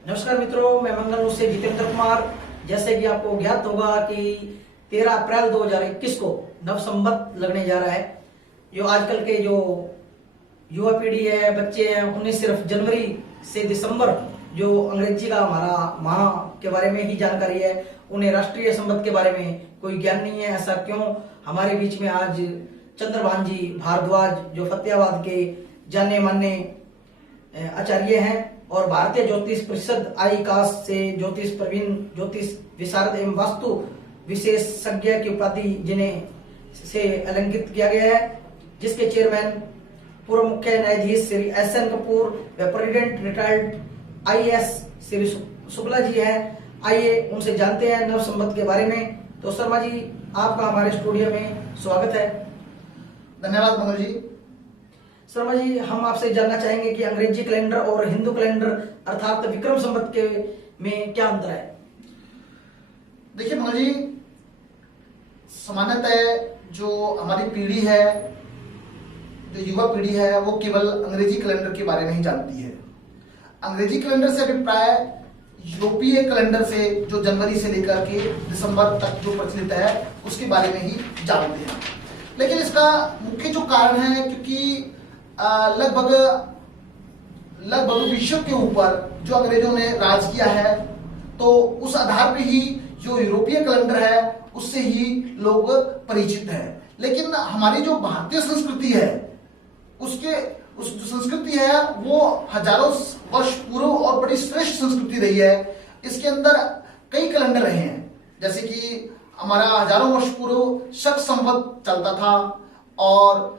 नमस्कार मित्रों, मैं मंगलूर से जितेंद्र कुमार। जैसे कि आपको ज्ञात होगा कि 13 अप्रैल 2021 को नव संवत लगने जा रहा है। जो आजकल के जो युवा पीढ़ी है, बच्चे हैं, उन्हें सिर्फ जनवरी से दिसंबर जो अंग्रेजी का हमारा माह के बारे में ही जानकारी है। उन्हें राष्ट्रीय संवत के बारे में कोई ज्ञान नहीं है। ऐसा क्यों? हमारे बीच में आज चंद्रभान जी भारद्वाज, जो फतेहाबाद के जाने माने आचार्य हैं और भारतीय ज्योतिष परिषद आईकाश से ज्योतिष प्रवीण, ज्योतिष विशारद एवं वास्तु विशेषज्ञ की उपाधि जिन्हें से अलंकृत किया गया है, जिसके चेयरमैन पूर्व मुख्य न्यायाधीश श्री एस.एन. कपूर व president retired IAS Shri Shukla ji हैं। आइए उनसे जानते हैं नव संवत के बारे में। तो शर्मा जी, आपका हमारे स्टूडियो में स्वागत है। धन्यवाद मंगल जी। शर्मा जी, हम आपसे जानना चाहेंगे कि अंग्रेजी कैलेंडर और हिंदू कैलेंडर अर्थात विक्रम संवत के में क्या अंतर है? देखिए मंगल जी, सामान्यतः जो हमारी पीढ़ी है, जो युवा पीढ़ी है, वो केवल अंग्रेजी कैलेंडर के बारे में ही जानती है। अंग्रेजी कैलेंडर से अभिप्राय यूरोपीय कैलेंडर से, जो जनवरी से लेकर के दिसंबर तक जो प्रचलित है, उसके बारे में ही जानते हैं। लेकिन इसका मुख्य जो कारण है, क्योंकि लगभग विश्व के ऊपर जो अंग्रेजों ने राज किया है, तो उस आधार पे ही जो यूरोपीय कैलेंडर है उससे ही लोग परिचित हैं। लेकिन हमारी जो भारतीय संस्कृति है, उस जो संस्कृति है वो हजारों वर्ष पूर्व और बड़ी श्रेष्ठ संस्कृति रही है। इसके अंदर कई कैलेंडर रहे हैं, जैसे कि हमारा हजारों वर्ष पूर्व शक संवत चलता था, और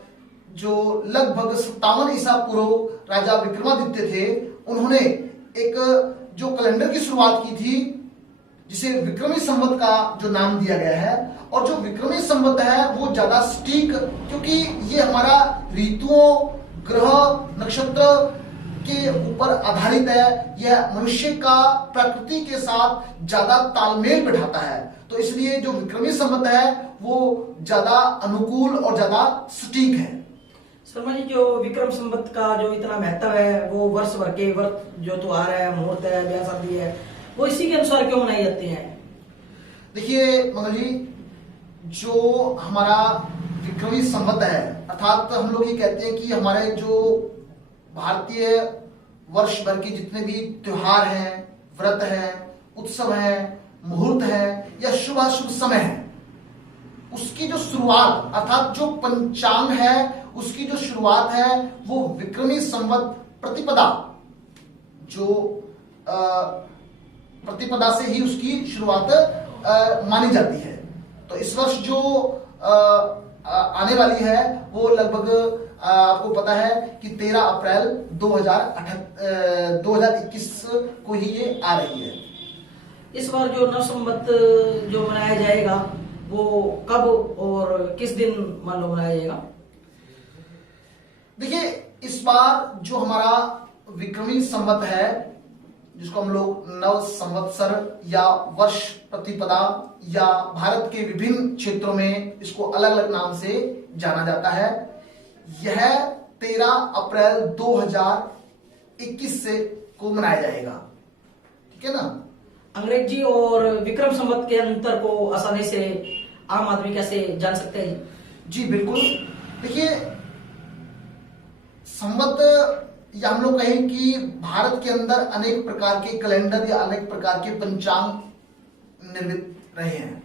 जो लगभग 57 ईसा पूर्व राजा विक्रमादित्य थे, उन्होंने एक जो कैलेंडर की शुरुआत की थी, जिसे विक्रमी संवत का जो नाम दिया गया है। और जो विक्रमी संवत है वो ज्यादा सटीक, क्योंकि ये हमारा ऋतुओं, ग्रह, नक्षत्र के ऊपर आधारित है। यह मनुष्य का प्रकृति के साथ ज्यादा तालमेल बिठाता है, तो इसलिए जो विक्रमी संवत है वो ज्यादा अनुकूल और ज्यादा सटीक है। शर्मा जी, जो विक्रम संवत का जो इतना महत्व है, वो वर्ष भर के व्रत जो त्योहार है, मुहूर्त है, ब्याह शादी है, वो इसी के अनुसार क्यों मनाई जाती है? देखिए मंगल जी, जो हमारा विक्रमी संवत है, अर्थात हम लोग ये कहते हैं कि हमारे जो भारतीय वर्ष भर के जितने भी त्योहार हैं, व्रत हैं, उत्सव हैं, मुहूर्त है या शुभ अशुभ समय है, उसकी जो शुरुआत अर्थात जो पंचांग है, उसकी जो शुरुआत है वो विक्रमी संवत प्रतिपदा, जो प्रतिपदा से ही उसकी शुरुआत मानी जाती है। तो इस वर्ष जो आने वाली है वो लगभग आपको पता है कि 13 अप्रैल 2021 को ही ये आ रही है। इस बार जो नव संवत जो मनाया जाएगा वो कब और किस दिन मान लो मनाया जाएगा? देखिए, इस बार जो हमारा विक्रमी संवत है, जिसको हम लोग नव संवत्सर या वर्ष प्रतिपदा या भारत के विभिन्न क्षेत्रों में इसको अलग अलग नाम से जाना जाता है, यह 13 अप्रैल 2021 से को मनाया जाएगा। ठीक है ना? अंग्रेजी और विक्रम संवत के अंतर को आसानी से आम आदमी कैसे जान सकते हैं? जी बिल्कुल। देखिए, संवत या हम लोग कहें कि भारत के अंदर अनेक प्रकार के कैलेंडर या अनेक प्रकार के पंचांग निर्मित रहे हैं,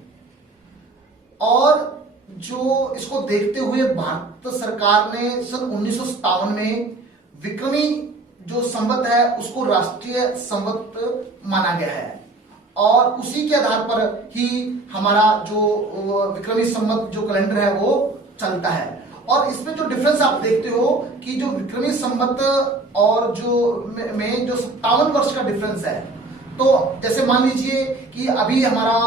और जो इसको देखते हुए भारत सरकार ने सन 1957 में विक्रमी जो संवत है उसको राष्ट्रीय संवत माना गया है, और उसी के आधार पर ही हमारा जो विक्रमी संवत जो कैलेंडर है वो चलता है। और इसमें जो डिफरेंस आप देखते हो कि जो विक्रमी संवत और जो में जो 57 वर्ष का डिफरेंस है, तो जैसे मान लीजिए कि अभी हमारा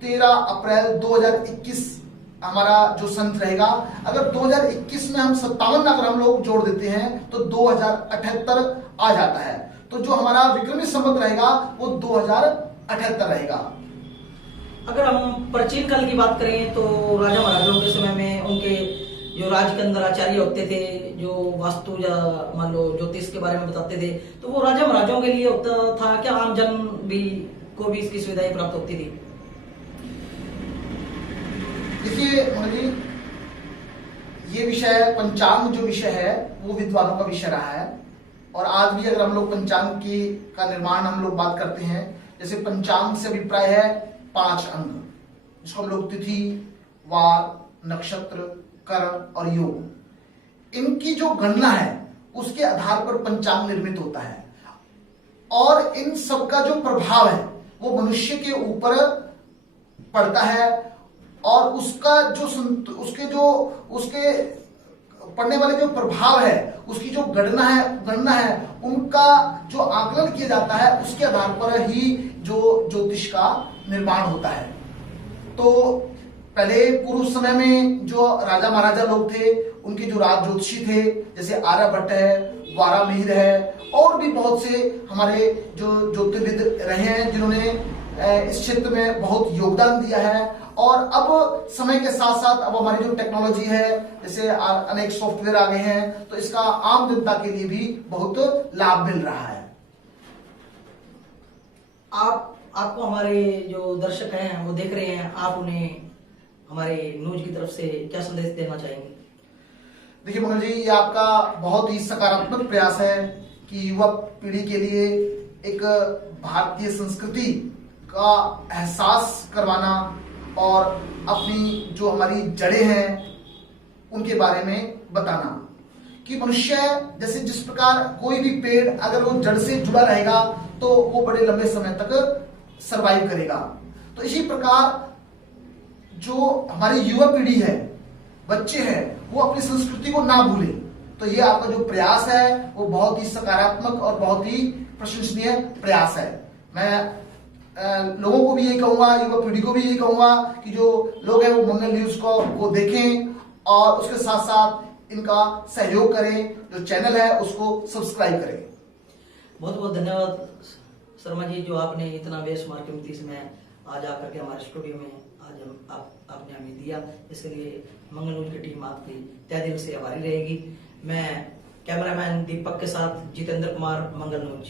13 अप्रैल 2021 हमारा जो सन रहेगा, अगर 2021 में हम 57 अगर हम लोग जोड़ देते हैं तो 2078 आ जाता है। तो जो हमारा विक्रमी संवत रहेगा वो 2078 रहेगा। अगर हम प्राचीन काल की बात करें तो राजा महाराजाओं के समय में उनके जो राज्य के अंदर आचार्य होते थे, जो वास्तु या मान लो ज्योतिष के बारे में बताते थे, तो वो राजा महाराजाओं के लिए होता था क्या आम जन भी को भी इसकी सुविधाएं प्राप्त होती थी? देखिए मोहन जी, ये विषय पंचांग जो विषय है वो विद्वानों का विषय रहा है। और आज भी अगर हम लोग पंचांग की का निर्माण हम लोग बात करते हैं, जैसे पंचांग से अभिप्राय है 5 अंग, जिसको हम लोग तिथि, वार, नक्षत्र, करण और योग, इनकी जो गणना है उसके आधार पर पंचांग निर्मित होता है। और इन सबका जो प्रभाव है वो मनुष्य के ऊपर पड़ता है, और उसका जो उसके पड़ने वाले जो प्रभाव है, उसकी जो गणना है उनका जो आकलन किया जाता है, उसके आधार पर ही जो ज्योतिष का निर्माण होता है। तो पहले पूर्व समय में जो राजा महाराजा लोग थे, उनके जो राज ज्योतिषी थे, जैसे आर्यभट्ट है, वारामिहिर है, और भी बहुत से हमारे जो ज्योतिर्विद रहे हैं जिन्होंने इस क्षेत्र में बहुत योगदान दिया है। और अब समय के साथ साथ अब हमारी जो टेक्नोलॉजी है, जैसे अनेक सॉफ्टवेयर आ गए हैं, तो इसका आम जनता के लिए भी बहुत लाभ मिल रहा है। आपको हमारे जो दर्शक हैं वो देख रहे हैं, आप उन्हें हमारे न्यूज की तरफ से क्या संदेश देना चाहेंगे? देखिए मोहन जी, ये आपका बहुत ही सकारात्मक प्रयास है कि युवा पीढ़ी के लिए एक भारतीय संस्कृति का एहसास करवाना और अपनी जो हमारी जड़ें हैं उनके बारे में बताना, कि मनुष्य जैसे जिस प्रकार कोई भी पेड़ अगर वो जड़ से जुड़ा रहेगा तो वो बड़े लंबे समय तक सरवाइव करेगा। तो इसी प्रकार जो हमारी युवा पीढ़ी है, बच्चे हैं, वो अपनी संस्कृति को ना भूलें। तो ये आपका जो प्रयास है वो बहुत ही सकारात्मक और बहुत ही प्रशंसनीय प्रयास है। मैं लोगों को भी यही कहूंगा, युवा पीढ़ी को भी यही कहूंगा कि जो लोग हैं वो मंगल न्यूज को देखें और उसके साथ साथ इनका सहयोग करें, जो चैनल है उसको सब्सक्राइब करें। बहुत बहुत धन्यवाद शर्मा जी, जो आपने इतना बेशुमार कीमती समय आज आकर के हमारे स्टूडियो में आज आपने हमें दिया। इसके लिए मंगल न्यूज की टीम आपकी तहे दिल से आभारी रहेगी। मैं कैमरामैन दीपक के साथ जितेंद्र कुमार, मंगल न्यूज।